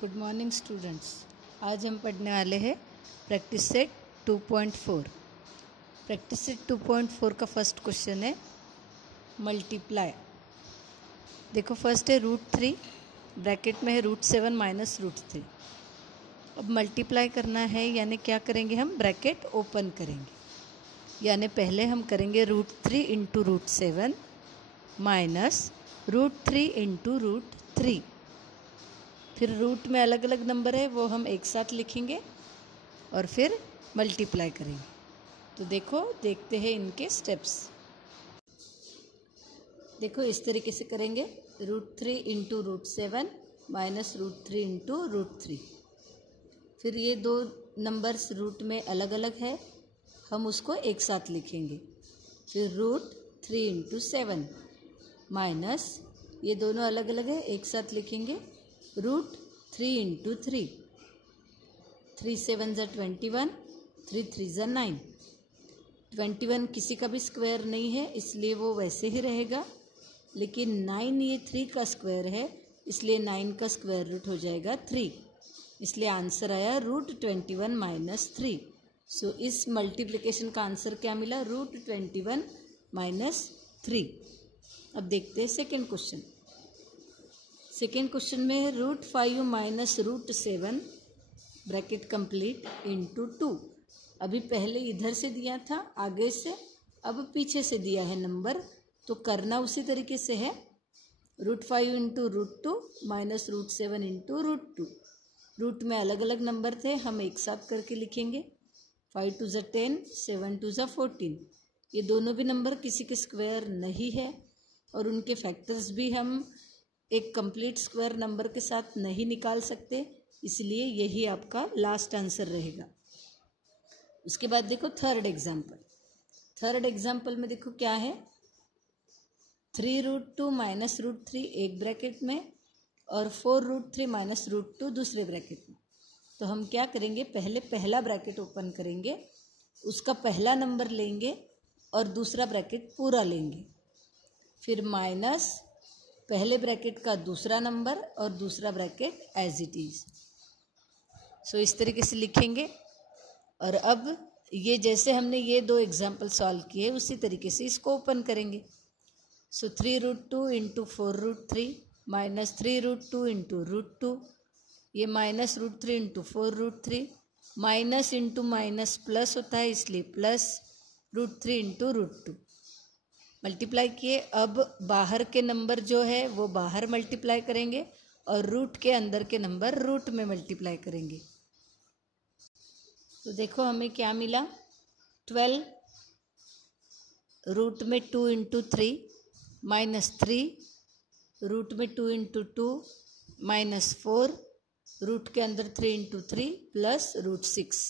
Good morning students. आज हम पढ़ने वाले हैं प्रैक्टिस सेट 2.4। प्रैक्टिस सेट 2.4 का फर्स्ट क्वेश्चन है मल्टीप्लाई। देखो फर्स्ट है √3, ब्रैकेट में है √7 माइनस √3। अब मल्टीप्लाई करना है, यानी क्या करेंगे हम, ब्रैकेट ओपन करेंगे। यानी पहले हम करेंगे √3 इंटू √7 माइनस √3 इंटू √3। फिर रूट में अलग अलग नंबर है वो हम एक साथ लिखेंगे और फिर मल्टीप्लाई करेंगे। तो देखते हैं इनके स्टेप्स। देखो इस तरीके से करेंगे, √3 इंटू √7 माइनस √3 इंटू √3। फिर ये दो नंबर्स रूट में अलग अलग है, हम उसको एक साथ लिखेंगे। फिर √3 इंटू 7 माइनस, ये दोनों अलग अलग है, एक साथ लिखेंगे √3 इंटू 3। 3 7 ज़ा 21, 3 3 ज़ा 9। 21 किसी का भी स्क्वायर नहीं है इसलिए वो वैसे ही रहेगा, लेकिन 9 ये 3 का स्क्वायर है इसलिए 9 का स्क्वायर रूट हो जाएगा 3। इसलिए आंसर आया √21 माइनस 3। सो इस मल्टीप्लिकेशन का आंसर क्या मिला, √21 माइनस 3। अब देखते हैं सेकेंड क्वेश्चन। सेकेंड क्वेश्चन में है √5 माइनस √7 ब्रैकेट कंप्लीट इंटू 2। अभी पहले इधर से दिया था आगे से, अब पीछे से दिया है नंबर, तो करना उसी तरीके से है। √5 इंटू √2 माइनस √7 इंटू √2। रूट में अलग अलग नंबर थे, हम एक साथ करके लिखेंगे। 5 2 ज़ा 10, 7 2 ज़ा 14। ये दोनों भी नंबर किसी के स्क्वायर नहीं है और उनके फैक्टर्स भी हम एक कंप्लीट स्क्वायर नंबर के साथ नहीं निकाल सकते, इसलिए यही आपका लास्ट आंसर रहेगा। उसके बाद देखो थर्ड एग्जाम्पल। थर्ड एग्जाम्पल में देखो क्या है, 3√2 माइनस √3 एक ब्रैकेट में और 4√3 माइनस √2 दूसरे ब्रैकेट में। तो हम क्या करेंगे, पहले पहला ब्रैकेट ओपन करेंगे, उसका पहला नंबर लेंगे और दूसरा ब्रैकेट पूरा लेंगे। फिर माइनस पहले ब्रैकेट का दूसरा नंबर और दूसरा ब्रैकेट एज इट इज। सो इस तरीके से लिखेंगे। और अब ये जैसे हमने ये दो एग्जाम्पल सॉल्व किए उसी तरीके से इसको ओपन करेंगे। सो 3√2 इंटू 4√3 माइनस 3√2 इंटू √2। ये minus √3 into 4√3, minus into minus plus होता है इसलिए प्लस √3 इंटू √2। मल्टीप्लाई किए, अब बाहर के नंबर जो है वो बाहर मल्टीप्लाई करेंगे और रूट के अंदर के नंबर रूट में मल्टीप्लाई करेंगे। तो देखो हमें क्या मिला, 12 रूट में 2 इंटू 3 माइनस 3 रूट में 2 इंटू 2 माइनस 4 रूट के अंदर 3 इंटू 3 प्लस √6।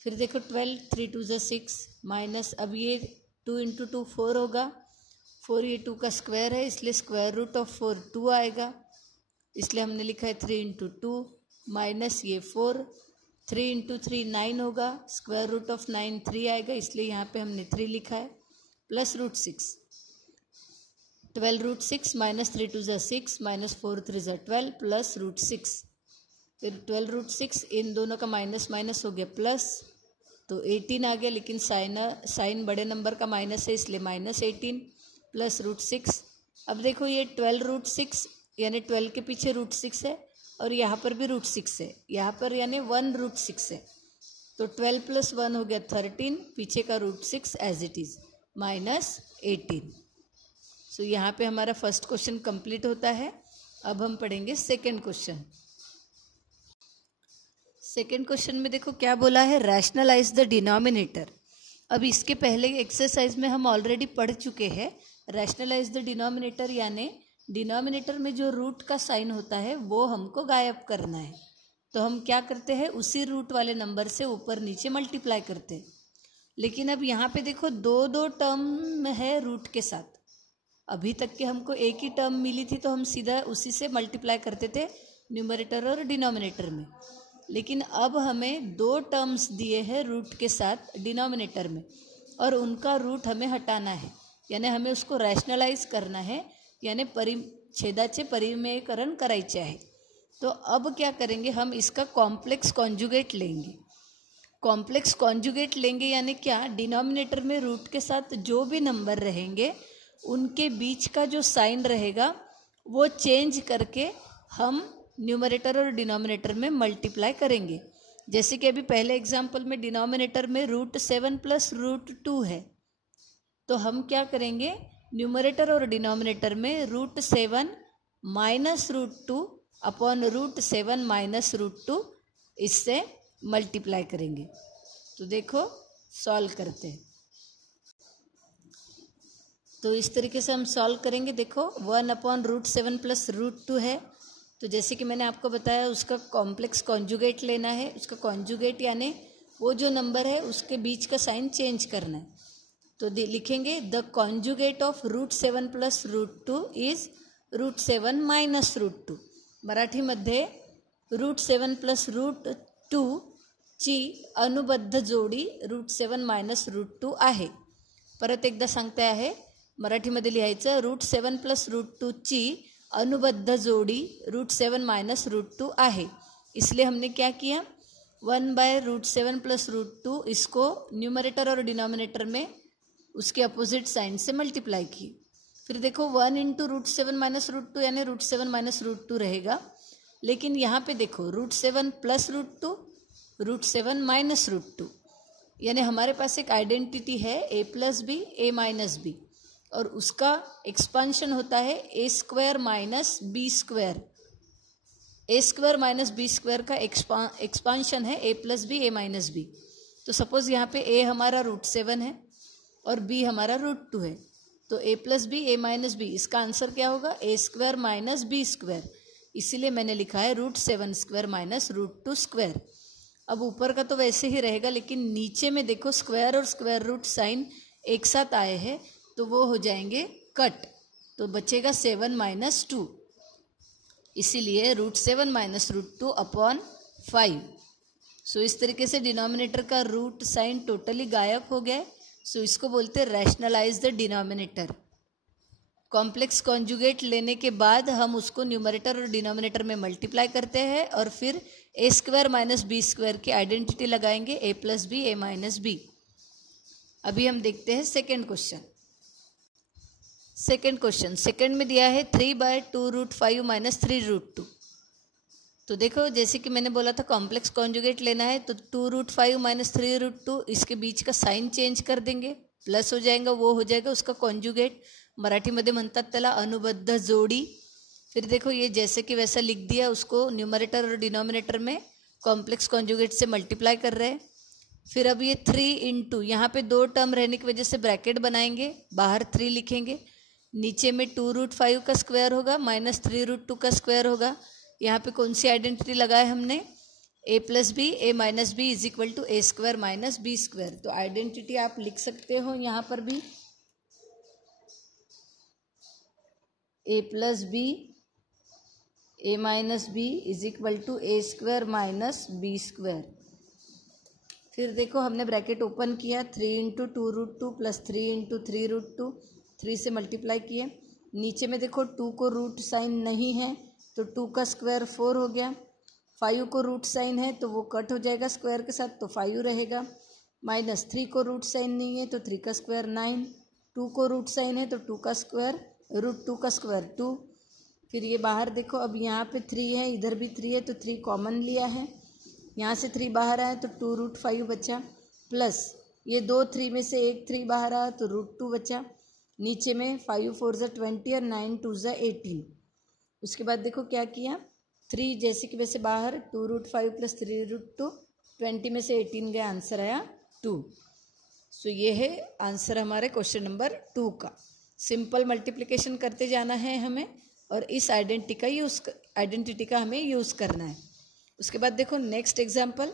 फिर देखो 12 3 2 ज़ा 6 माइनस, अब ये 2 इंटू 2 4 होगा, 4 ये 2 का स्क्वायर है इसलिए स्क्वायर रूट ऑफ 4 2 आएगा, इसलिए हमने लिखा है 3 इंटू 2 माइनस ये 4, 3 इंटू 3 9 होगा, स्क्वायर रूट ऑफ 9 3 आएगा, इसलिए यहाँ पे हमने 3 लिखा है, प्लस √6। 12 √6 माइनस 3 2 ज़ा 6 माइनस 4 3 ज़ा 12 प्लस √6। फिर 12 √6, इन दोनों का माइनस माइनस हो गया प्लस, तो 18 आ गया, लेकिन साइन बड़े नंबर का माइनस है इसलिए माइनस 18 प्लस √6। अब देखो ये 12 √6 यानी 12 के पीछे √6 है और यहाँ पर भी √6 है, यहाँ पर यानी 1 √6 है, तो 12 प्लस 1 हो गया 13, पीछे का √6 एज इट इज माइनस 18। सो यहाँ पे हमारा फर्स्ट क्वेश्चन कंप्लीट होता है। अब हम पढ़ेंगे सेकेंड क्वेश्चन। सेकेंड क्वेश्चन में देखो क्या बोला है, रैशनलाइज द डिनोमिनेटर। अब इसके पहले एक्सरसाइज में हम ऑलरेडी पढ़ चुके हैं रैशनलाइज द डिनोमिनेटर, यानी डिनोमिनेटर में जो रूट का साइन होता है वो हमको गायब करना है। तो हम क्या करते हैं, उसी रूट वाले नंबर से ऊपर नीचे मल्टीप्लाई करते हैं। लेकिन अब यहाँ पे देखो दो दो टर्म है रूट के साथ, अभी तक के हमको एक ही टर्म मिली थी तो हम सीधा उसी से मल्टीप्लाई करते थे न्यूमरेटर और डिनोमिनेटर में, लेकिन अब हमें दो टर्म्स दिए हैं रूट के साथ डिनोमिनेटर में और उनका रूट हमें हटाना है, यानी हमें उसको रैशनलाइज करना है, यानी छेदाचे परिमेयकरण करायचे आहे। तो अब क्या करेंगे, हम इसका कॉम्प्लेक्स कॉन्जुगेट लेंगे। कॉम्प्लेक्स कॉन्जुगेट लेंगे यानी क्या, डिनोमिनेटर में रूट के साथ जो भी नंबर रहेंगे उनके बीच का जो साइन रहेगा वो चेंज करके हम न्यूमरेटर और डिनोमिनेटर में मल्टीप्लाई करेंगे। जैसे कि अभी पहले एग्जाम्पल में डिनोमिनेटर में √7 प्लस √2 है, तो हम क्या करेंगे, न्यूमरेटर और डिनोमिनेटर में √7 माइनस √2 अपॉन √7 माइनस √2 इससे मल्टीप्लाई करेंगे। तो देखो सॉल्व करते हैं। तो इस तरीके से हम सॉल्व करेंगे। देखो 1 अपॉन √7 प्लस √2 है, तो जैसे कि मैंने आपको बताया उसका कॉम्प्लेक्स कॉन्जुगेट लेना है। उसका कॉन्जुगेट यानी वो जो नंबर है उसके बीच का साइन चेंज करना है। तो लिखेंगे the conjugate of √7 plus √2 is √7 minus √2। मराठीमध्ये √7 प्लस √2 ची अनुबद्ध जोडी √7 मायनस √2 आहे। परत एकदा सांगते आहे, मराठीमध्ये लिहायचं √7 प्लस √2 ची अनुबद्ध जोड़ी √7 माइनस √2 आहे। इसलिए हमने क्या किया, 1/√7 प्लस √2 इसको न्यूमरेटर और डिनोमिनेटर में उसके अपोजिट साइन से मल्टीप्लाई की। फिर देखो 1 इंटू √7 माइनस √2 यानी √7 माइनस √2 रहेगा। लेकिन यहाँ पे देखो √7 प्लस √2 √7 माइनस √2, यानी हमारे पास एक आइडेंटिटी है a plus B a minus B, और उसका एक्सपांशन होता है a square minus B square. a square minus B square का एक्सपांशन है a plus B a minus B. तो सपोज यहाँ पे a हमारा √7 है और b हमारा √2 है, तो a plus B a minus B, इसका आंसर क्या होगा, a square minus B square. इसीलिए मैंने लिखा है √7 स्क्वायर माइनस √2 स्क्वायर। अब ऊपर का तो वैसे ही रहेगा, लेकिन नीचे में देखो स्क्वायर और स्क्वायर रूट साइन एक साथ आए हैं तो वो हो जाएंगे कट, तो बचेगा 7 माइनस 2। इसीलिए √7 माइनस √2 अपॉन 5। सो इस तरीके से डिनोमिनेटर का रूट साइन टोटली गायब हो गया। सो इसको बोलते हैं rationalise the denominator. Complex conjugate लेने के बाद हम उसको न्यूमरेटर और डिनोमिनेटर में मल्टीप्लाई करते हैं और फिर a square minus B square की आइडेंटिटी लगाएंगे, a plus B a minus B. अभी हम देखते हैं सेकेंड क्वेश्चन। सेकेंड में दिया है 3/2√5 माइनस 3√2। तो देखो जैसे कि मैंने बोला था कॉम्प्लेक्स कॉन्जुगेट लेना है, तो 2√5 माइनस 3√2 इसके बीच का साइन चेंज कर देंगे, प्लस हो जाएगा, वो हो जाएगा उसका कॉन्जुगेट। मराठीमध्ये म्हणतात त्याला अनुबद्ध जोड़ी। फिर देखो ये जैसे कि वैसा लिख दिया, उसको न्यूमरेटर और डिनोमिनेटर में कॉम्प्लेक्स कॉन्जुगेट से मल्टीप्लाई कर रहे हैं। फिर अब ये 3 इंटू, यहाँ पे 2 टर्म रहने की वजह से ब्रैकेट बनाएंगे, बाहर 3 लिखेंगे, नीचे में 2√5 का स्क्वायर होगा माइनस 3√2 का स्क्वायर होगा। यहाँ पे कौन सी आइडेंटिटी लगाए हमने, a plus B a minus B is equal to a square minus B square. तो आइडेंटिटी आप लिख सकते हो यहाँ पर भी, a plus B a minus B is equal to a square minus B square. फिर देखो हमने ब्रैकेट ओपन किया, 3 इंटू 2√2 प्लस 3 इंटू 3√2, 3 से मल्टीप्लाई किए। नीचे में देखो 2 को रूट साइन नहीं है तो 2 का स्क्वायर 4 हो गया। 5 को रूट साइन है तो वो कट हो जाएगा स्क्वायर के साथ, तो 5 रहेगा। माइनस 3 को रूट साइन नहीं है तो 3 का स्क्वायर 9, 2 को रूट साइन है तो 2 का स्क्वायर √2 का स्क्वायर 2। फिर ये बाहर देखो, अब यहाँ पे 3 है, इधर भी 3 है, तो 3 कॉमन लिया है, यहाँ से 3 बाहर आया तो 2√5 बचा, प्लस ये 2 3 में से एक 3 बाहर आया तो √2 बचा। नीचे में 5 4 ज़ा 20 और 9 2 ज़ा 18। उसके बाद देखो क्या किया, 3 जैसे कि वैसे बाहर, 2√5 प्लस 3√2, 20 में से 18 गया, आंसर आया 2। सो ये है आंसर हमारे क्वेश्चन नंबर 2 का। सिंपल मल्टीप्लिकेशन करते जाना है हमें, और इस आइडेंटिटी का हमें यूज़ करना है। उसके बाद देखो नेक्स्ट एग्जाम्पल,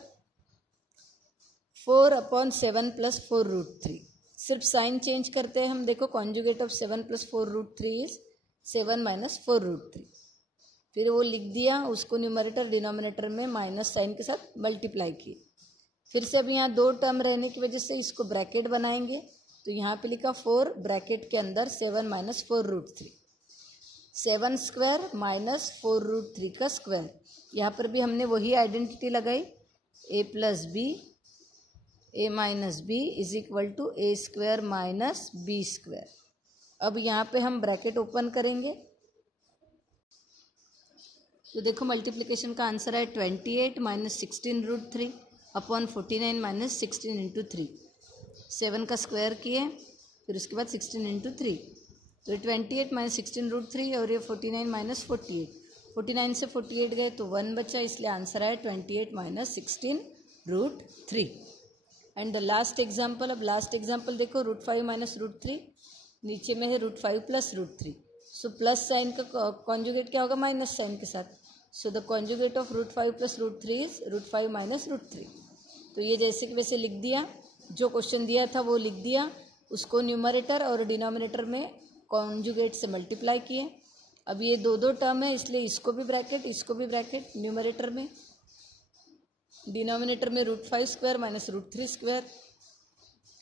4/7 प्लस 4√3। सिर्फ साइन चेंज करते हैं हम। देखो conjugate of 7 plus 4√3 is 7 minus 4√3। फिर वो लिख दिया, उसको न्यूमरेटर डिनोमिनेटर में माइनस साइन के साथ मल्टीप्लाई किए। फिर से अब यहाँ 2 टर्म रहने की वजह से इसको ब्रैकेट बनाएंगे, तो यहाँ पे लिखा 4 ब्रैकेट के अंदर 7 माइनस 4√3। 7 स्क्वायर माइनस 4 रूट 3 का स्क्वायर। यहाँ पर भी हमने वही आइडेंटिटी लगाई, A plus B A minus B is equal to A square minus B square. अब यहाँ पे हम ब्रैकेट ओपन करेंगे तो देखो मल्टीप्लिकेशन का आंसर है 28 minus 16 root 3 upon 49 minus 16 into 3। 7 का स्क्वायर किए, फिर उसके बाद 16 इंटू 3, तो 28 माइनस 16 रूट 3 और ये 49 माइनस 48। 49 से 48 गए तो 1 बचा, इसलिए आंसर है 28 minus 16 root 3। And the last example, अब लास्ट एग्जाम्पल देखो, रूट 5 माइनस रूट 3, नीचे में है root 5 plus root 3। So plus sign का कॉन्जुगेट क्या होगा, माइनस साइन के साथ। So the conjugate of root 5 plus root 3 is root 5 minus root 3। तो ये जैसे कि वैसे लिख दिया, जो क्वेश्चन दिया था वो लिख दिया, उसको न्यूमरेटर और डिनोमिनेटर में कॉन्जुगेट से मल्टीप्लाई किए। अब ये दो दो टर्म है, इसलिए इसको भी ब्रैकेट इसको भी ब्रैकेट, न्यूमरेटर में, डिनोमिनेटर में root 5 square minus root 3 square.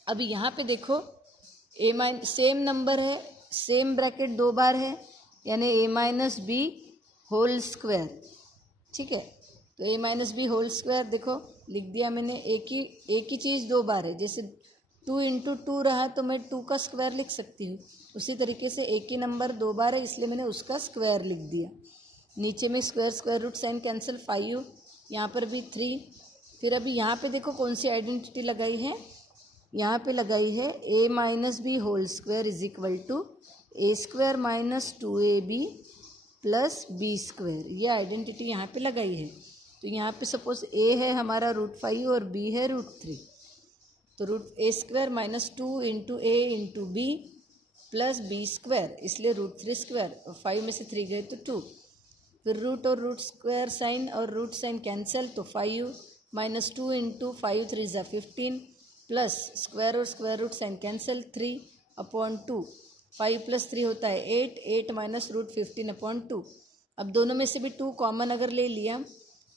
अभी यहाँ पे देखो सेम नंबर है, सेम ब्रैकेट दो बार है, यानी A minus B whole square. ठीक है, तो A minus B whole square देखो लिख दिया मैंने। एक ही चीज़ दो बार है, जैसे 2 इंटू 2 रहा तो मैं 2 का स्क्वायर लिख सकती हूँ, उसी तरीके से एक ही नंबर दो बार है, इसलिए मैंने उसका स्क्वायर लिख दिया। नीचे में square square root sign cancel, 5, यहाँ पर भी 3। फिर अभी यहाँ पे देखो कौन सी आइडेंटिटी लगाई है, यहाँ पे लगाई है A minus B whole square is equal to A square minus 2ab plus B square. ये आइडेंटिटी यहाँ पे लगाई है। तो यहाँ पे सपोज ए है हमारा रूट 5 और बी है रूट 3, तो root A square minus 2 into A into B plus B square, इसलिए रूट 3 स्क्वायर, और 5 में से 3 गए तो 2। फिर रूट और रूट स्क्वायर साइन और रूट साइन कैंसिल, तो 5 माइनस 2 इंटू 5 3 ज़ा 15 प्लस स्क्वायर और square root sign cancel 3 upon 2। 5 plus 3 होता है 8, 8 माइनस रूट 15 अपॉन 2। अब दोनों में से भी 2 कॉमन अगर ले लिया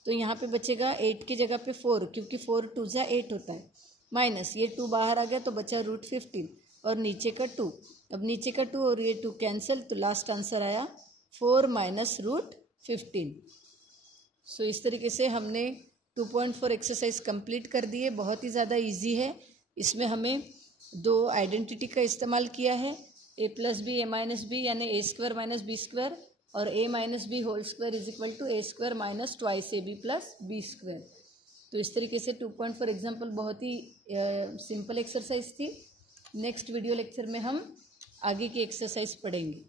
तो यहाँ पे बचेगा 8 की जगह पे 4, क्योंकि 4 2 ज़ा 8 होता है, माइनस ये 2 बाहर आ गया तो बचा रूट 15 और नीचे का 2। अब नीचे का 2 और ये 2 कैंसिल, तो लास्ट आंसर आया 4 माइनस रूट 15। सो इस तरीके से हमने 2.4 एक्सरसाइज कंप्लीट कर दिए। बहुत ही ज़्यादा इजी है। इसमें हमें दो आइडेंटिटी का इस्तेमाल किया है, A plus B A minus B, यानी A square minus B square, और A minus B whole square is equal to A square minus twice A B plus B square. तो इस तरीके से 2.4 एग्जाम्पल बहुत ही सिंपल एक्सरसाइज थी। Next video lecture में हम आगे की एक्सरसाइज पढ़ेंगे।